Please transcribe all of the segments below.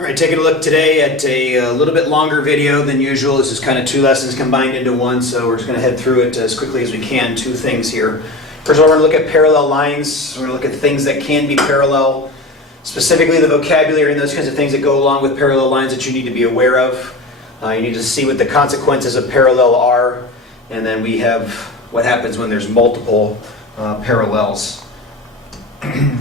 All right, taking a look today at a little bit longer video than usual. This is kind of two lessons combined into one, so we're just going to head through it as quickly as we can. Two things here. First of all, we're going to look at parallel lines. We're going to look at things that can be parallel, specifically the vocabulary and those kinds of things that go along with parallel lines that you need to be aware of. You need to see what the consequences of parallel are, and then we have what happens when there's multiple parallels.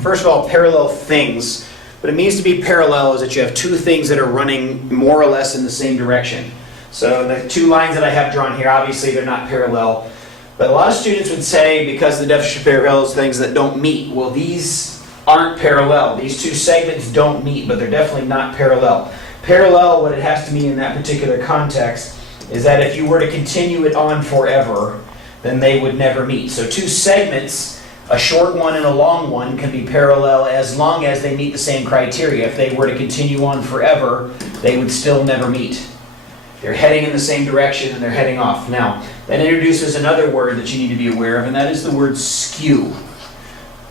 First of all, parallel things. What it means to be parallel is that you have two things that are running more or less in the same direction. So the two lines that I have drawn here, obviously they're not parallel. But a lot of students would say, because the definition of parallel is things that don't meet. Well, these aren't parallel. These two segments don't meet, but they're definitely not parallel. Parallel, what it has to mean in that particular context, is that if you were to continue it on forever, then they would never meet. So two segments, a short one and a long one, can be parallel as long as they meet the same criteria. If they were to continue on forever, they would still never meet. They're heading in the same direction and they're heading off. Now, that introduces another word that you need to be aware of, and that is the word skew.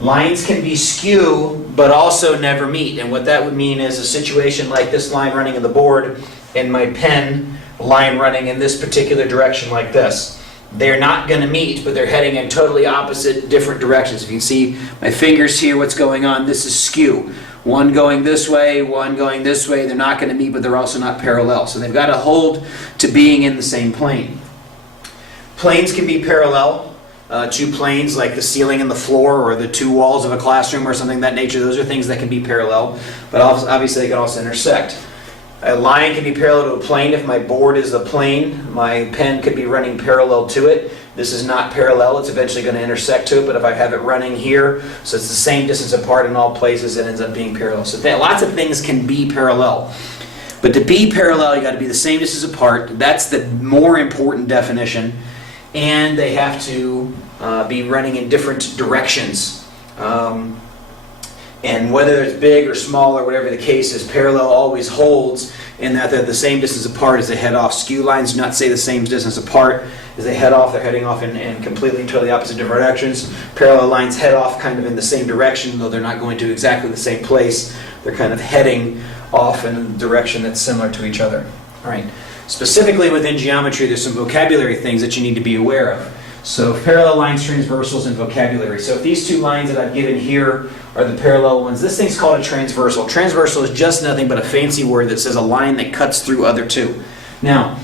Lines can be skew, but also never meet. And what that would mean is a situation like this line running on the board and my pen line running in this particular direction like this. They're not going to meet, but they're heading in totally opposite, different directions. If you can see my fingers here, what's going on, this is skew. One going this way, one going this way. They're not going to meet, but they're also not parallel. So they've got to hold to being in the same plane. Planes can be parallel. Two planes like the ceiling and the floor, or the two walls of a classroom or something of that nature. Those are things that can be parallel, but obviously they can also intersect. A line can be parallel to a plane. If my board is the plane, my pen could be running parallel to it. This is not parallel. It's eventually going to intersect to it, but if I have it running here, so it's the same distance apart in all places, it ends up being parallel. So lots of things can be parallel. But to be parallel, you got to be the same distance apart. That's the more important definition. And they have to be running in different directions. And whether it's big or small or whatever the case is, parallel always holds in that they're the same distance apart as they head off. Skew lines do not say the same distance apart as they head off. They're heading off in completely and totally opposite different directions. Parallel lines head off kind of in the same direction, though they're not going to exactly the same place. They're kind of heading off in a direction that's similar to each other. All right. Specifically within geometry, there's some vocabulary things that you need to be aware of. So parallel lines, transversals, and vocabulary. So if these two lines that I've given here are the parallel ones, this thing's called a transversal. Transversal is just nothing but a fancy word that says a line that cuts through other two. Now,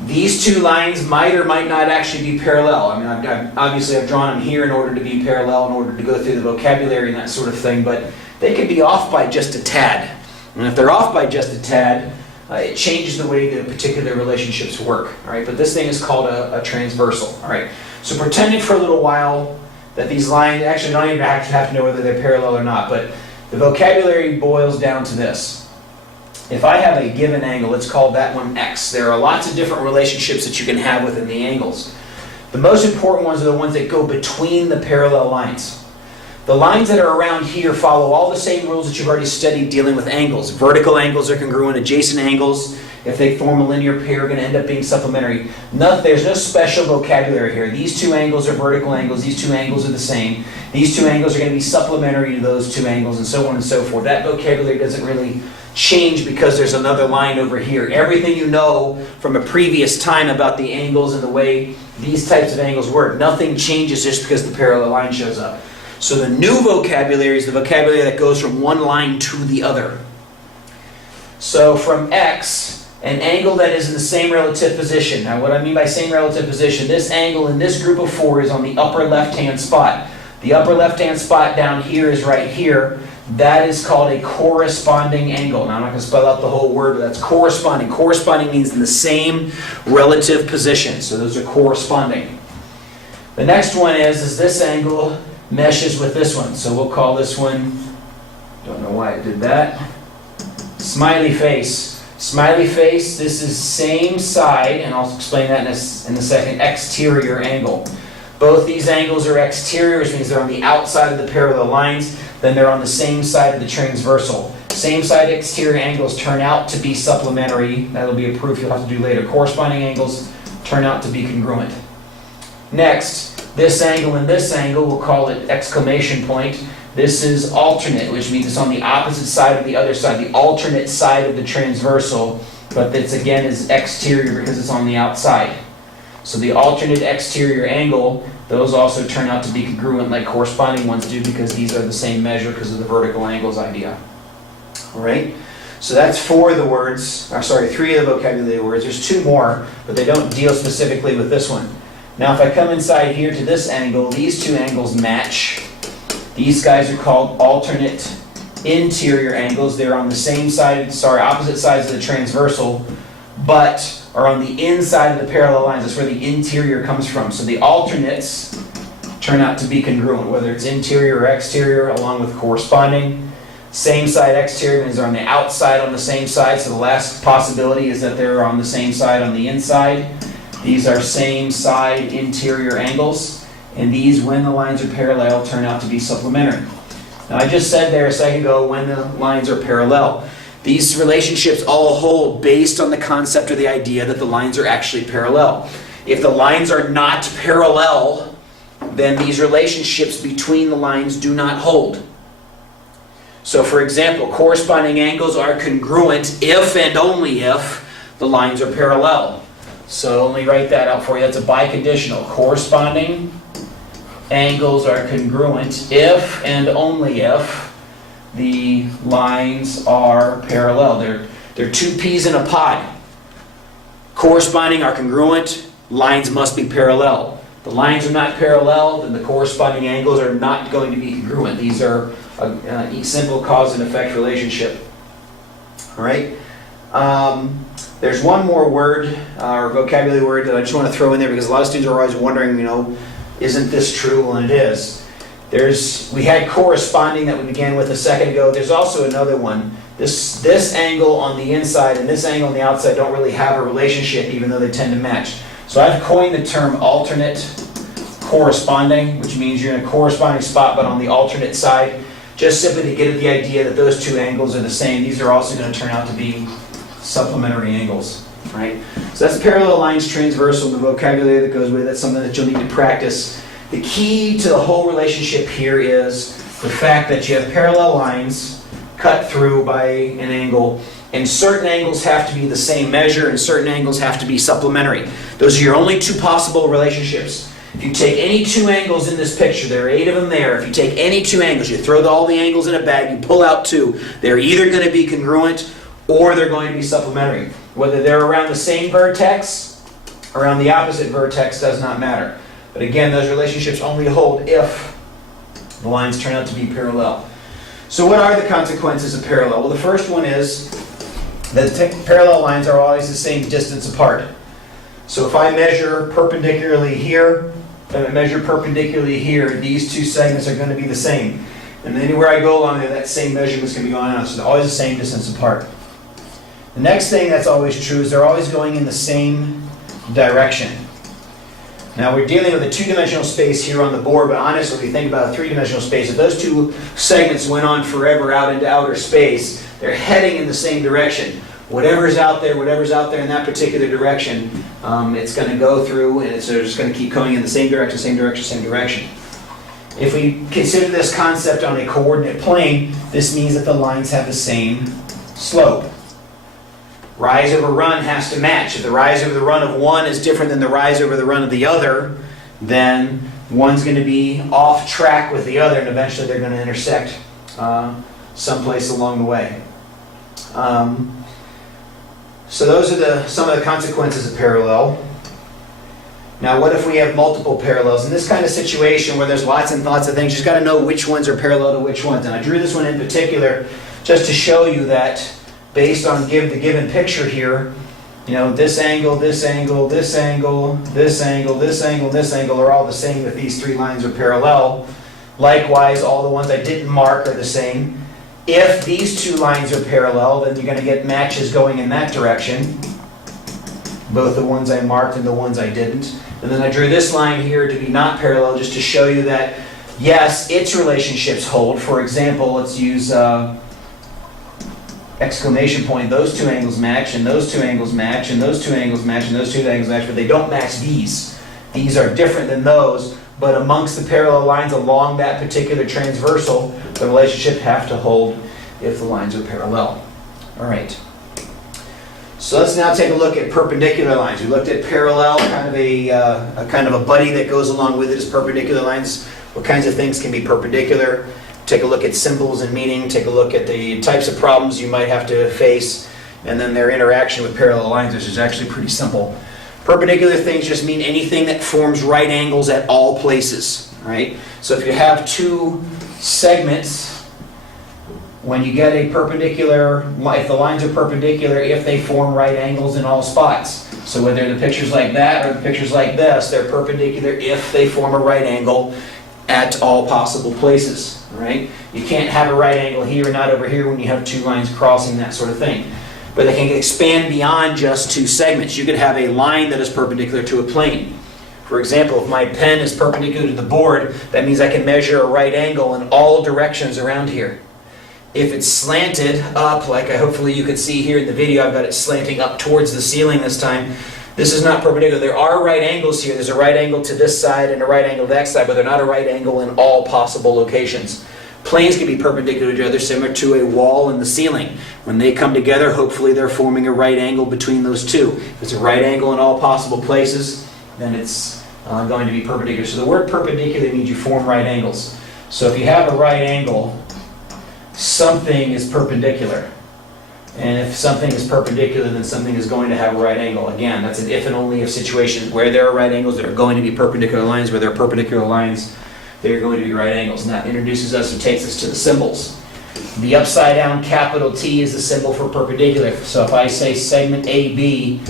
these two lines might or might not actually be parallel. I mean, obviously I've drawn them here in order to be parallel, in order to go through the vocabulary and that sort of thing, but they could be off by just a tad. And if they're off by just a tad, it changes the way the particular relationships work. All right, but this thing is called a transversal. All right, so pretending for a little while that these lines, actually don't even have to know whether they're parallel or not, but the vocabulary boils down to this. If I have a given angle, let's call that one x. There are lots of different relationships that you can have within the angles. The most important ones are the ones that go between the parallel lines. The lines that are around here follow all the same rules that you've already studied dealing with angles. Vertical angles are congruent. Adjacent angles, if they form a linear pair, are going to end up being supplementary. There's no special vocabulary here. These two angles are vertical angles. These two angles are the same. These two angles are going to be supplementary to those two angles, and so on and so forth. That vocabulary doesn't really change because there's another line over here. Everything you know from a previous time about the angles and the way these types of angles work, nothing changes just because the parallel line shows up. So the new vocabulary is the vocabulary that goes from one line to the other. So from x, an angle that is in the same relative position. Now what I mean by same relative position, this angle in this group of four is on the upper left-hand spot. The upper left-hand spot down here is right here. That is called a corresponding angle. Now I'm not going to spell out the whole word, but that's corresponding. Corresponding means in the same relative position. So those are corresponding. The next one is this angle meshes with this one. So we'll call this one, don't know why it did that, smiley face. Smiley face, this is same side, and I'll explain that in a second, exterior angle. Both these angles are exterior, which means they're on the outside of the parallel lines, then they're on the same side of the transversal. Same side exterior angles turn out to be supplementary. That'll be a proof you'll have to do later. Corresponding angles turn out to be congruent. Next, this angle and this angle, we'll call it exclamation point. This is alternate, which means it's on the opposite side of the other side, the alternate side of the transversal, but this again is exterior because it's on the outside. So the alternate exterior angle, those also turn out to be congruent like corresponding ones do because these are the same measure because of the vertical angles idea. All right? So that's 4 of the words, or sorry, 3 of the vocabulary words. There's 2 more, but they don't deal specifically with this one. Now if I come inside here to this angle, these 2 angles match. These guys are called alternate interior angles. They're on the same side, opposite sides of the transversal, but are on the inside of the parallel lines. That's where the interior comes from. So the alternates turn out to be congruent, whether it's interior or exterior, along with corresponding. Same side exterior means they're on the outside on the same side, so the last possibility is that they're on the same side on the inside. These are same side interior angles, and these, when the lines are parallel, turn out to be supplementary. Now I just said there a second ago when the lines are parallel. These relationships all hold based on the concept or the idea that the lines are actually parallel. If the lines are not parallel, then these relationships between the lines do not hold. So for example, corresponding angles are congruent if and only if the lines are parallel. So let me write that out for you. That's a biconditional. Corresponding angles are congruent if and only if the lines are parallel. They're 2 peas in a pod. Corresponding are congruent, lines must be parallel. The lines are not parallel, then the corresponding angles are not going to be congruent. These are a simple cause and effect relationship. All right? There's one more word, or vocabulary word, that I just want to throw in there because a lot of students are always wondering, isn't this true? Well, it is. We had corresponding that we began with a second ago. There's also another one. This angle on the inside and this angle on the outside don't really have a relationship, even though they tend to match. So I've coined the term alternate corresponding, which means you're in a corresponding spot but on the alternate side, just simply to get at the idea that those 2 angles are the same. These are also going to turn out to be supplementary angles, right? So that's parallel lines, transversal, the vocabulary that goes with it. That's something that you'll need to practice. The key to the whole relationship here is the fact that you have parallel lines cut through by an angle, and certain angles have to be the same measure and certain angles have to be supplementary. Those are your only 2 possible relationships. If you take any 2 angles in this picture, there are 8 of them there. If you take any 2 angles, you throw all the angles in a bag, you pull out 2. They're either going to be congruent or they're going to be supplementary. Whether they're around the same vertex, around the opposite vertex, does not matter. But again, those relationships only hold if the lines turn out to be parallel. So what are the consequences of parallel? Well, the first one is that parallel lines are always the same distance apart. So if I measure perpendicularly here, and I measure perpendicularly here, these 2 segments are going to be the same. And anywhere I go along there, that same measurement is going to be going on. So they're always the same distance apart. The next thing that's always true is they're always going in the same direction. Now we're dealing with a 2-dimensional space here on the board, but honestly, if you think about a 3-dimensional space, if those 2 segments went on forever out into outer space, they're heading in the same direction. Whatever's out there in that particular direction, it's going to go through, and they're just going to keep going in the same direction, same direction, same direction. If we consider this concept on a coordinate plane, this means that the lines have the same slope. Rise over run has to match. If the rise over the run of one is different than the rise over the run of the other, then one's going to be off track with the other, and eventually they're going to intersect someplace along the way. So those are some of the consequences of parallel. Now what if we have multiple parallels? In this kind of situation where there's lots and lots of things, you've got to know which ones are parallel to which ones. And I drew this one in particular just to show you that based on the given picture here, this angle, this angle, this angle, this angle, this angle, this angle are all the same if these 3 lines are parallel. Likewise, all the ones I didn't mark are the same. If these 2 lines are parallel, then you're going to get matches going in that direction. Both the ones I marked and the ones I didn't. And then I drew this line here to be not parallel just to show you that, yes, its relationships hold. For example, let's use exclamation point. Those 2 angles match, and those 2 angles match, and those 2 angles match, and those 2 angles match, but they don't match these. These are different than those, but amongst the parallel lines along that particular transversal, the relationship have to hold if the lines are parallel. All right. So let's now take a look at perpendicular lines. We looked at parallel, kind of a buddy that goes along with it is perpendicular lines. What kinds of things can be perpendicular? Take a look at symbols and meaning. Take a look at the types of problems you might have to face, and then their interaction with parallel lines, which is actually pretty simple. Perpendicular things just mean anything that forms right angles at all places, right? So if you have two segments, when you get a perpendicular, if the lines are perpendicular, if they form right angles in all spots. So whether the picture's like that or the picture's like this, they're perpendicular if they form a right angle at all possible places, right? You can't have a right angle here and not over here when you have two lines crossing, that sort of thing. But they can expand beyond just two segments. You could have a line that is perpendicular to a plane. For example, if my pen is perpendicular to the board, that means I can measure a right angle in all directions around here. If it's slanted up, like hopefully you can see here in the video, I've got it slanting up towards the ceiling this time. This is not perpendicular. There are right angles here. There's a right angle to this side and a right angle to that side, but they're not a right angle in all possible locations. Planes can be perpendicular to each other, similar to a wall and the ceiling. When they come together, hopefully they're forming a right angle between those two. If it's a right angle in all possible places, then it's going to be perpendicular. So the word perpendicular means you form right angles. So if you have a right angle, something is perpendicular. And if something is perpendicular, then something is going to have a right angle. Again, that's an if and only if situation. Where there are right angles, there are going to be perpendicular lines. Where there are perpendicular lines, they are going to be right angles. And that introduces us and takes us to the symbols. The upside down capital T is the symbol for perpendicular. So if I say segment AB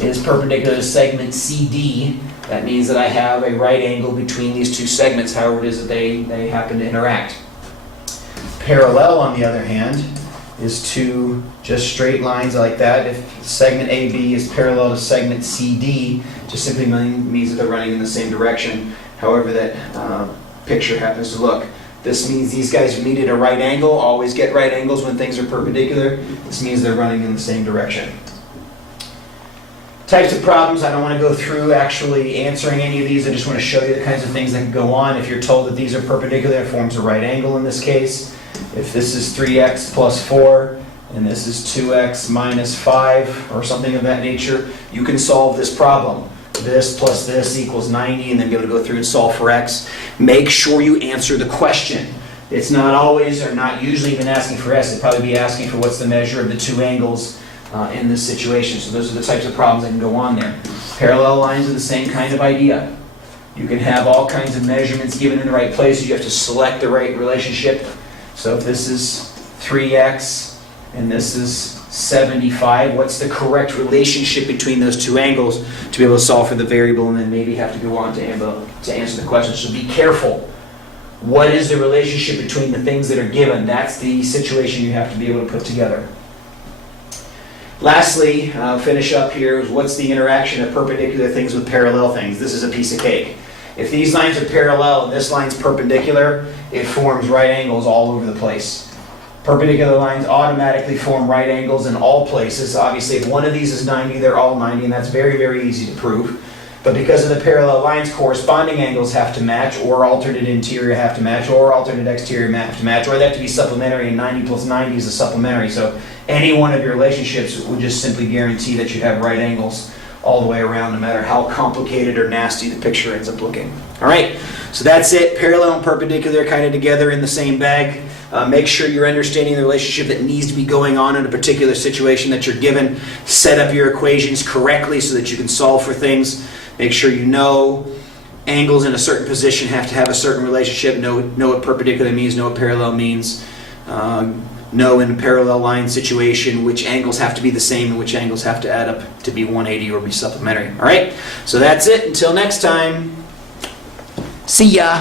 is perpendicular to segment CD, that means that I have a right angle between these two segments, however it is that they happen to interact. Parallel, on the other hand, is two just straight lines like that. If segment AB is parallel to segment CD, just simply means that they're running in the same direction, however that picture happens to look. This means these guys meet at a right angle, always get right angles when things are perpendicular. This means they're running in the same direction. Types of problems, I don't want to go through actually answering any of these. I just want to show you the kinds of things that can go on. If you're told that these are perpendicular, it forms a right angle in this case. If this is 3x plus 4 and this is 2x minus 5 or something of that nature, you can solve this problem. This plus this equals 90, and then be able to go through and solve for x. Make sure you answer the question. It's not always or not usually even asking for s. It'd probably be asking for what's the measure of the two angles in this situation. So those are the types of problems that can go on there. Parallel lines are the same kind of idea. You can have all kinds of measurements given in the right places. You have to select the right relationship. So if this is 3x and this is 75, what's the correct relationship between those two angles to be able to solve for the variable, and then maybe have to go on to answer the question. So be careful. What is the relationship between the things that are given? That's the situation you have to be able to put together. Lastly, I'll finish up here, is what's the interaction of perpendicular things with parallel things? This is a piece of cake. If these lines are parallel and this line's perpendicular, it forms right angles all over the place. Perpendicular lines automatically form right angles in all places. Obviously, if one of these is 90, they're all 90, and that's very, very easy to prove. But because of the parallel lines, corresponding angles have to match, or alternate interior have to match, or alternate exterior have to match, or they have to be supplementary, and 90 plus 90 is a supplementary. So any one of your relationships would just simply guarantee that you have right angles all the way around, no matter how complicated or nasty the picture ends up looking. All right, so that's it. Parallel and perpendicular kind of together in the same bag. Make sure you're understanding the relationship that needs to be going on in a particular situation that you're given. Set up your equations correctly so that you can solve for things. Make sure you know angles in a certain position have to have a certain relationship. Know what perpendicular means, know what parallel means. Know in a parallel line situation which angles have to be the same and which angles have to add up to be 180 or be supplementary. All right, so that's it. Until next time, see ya.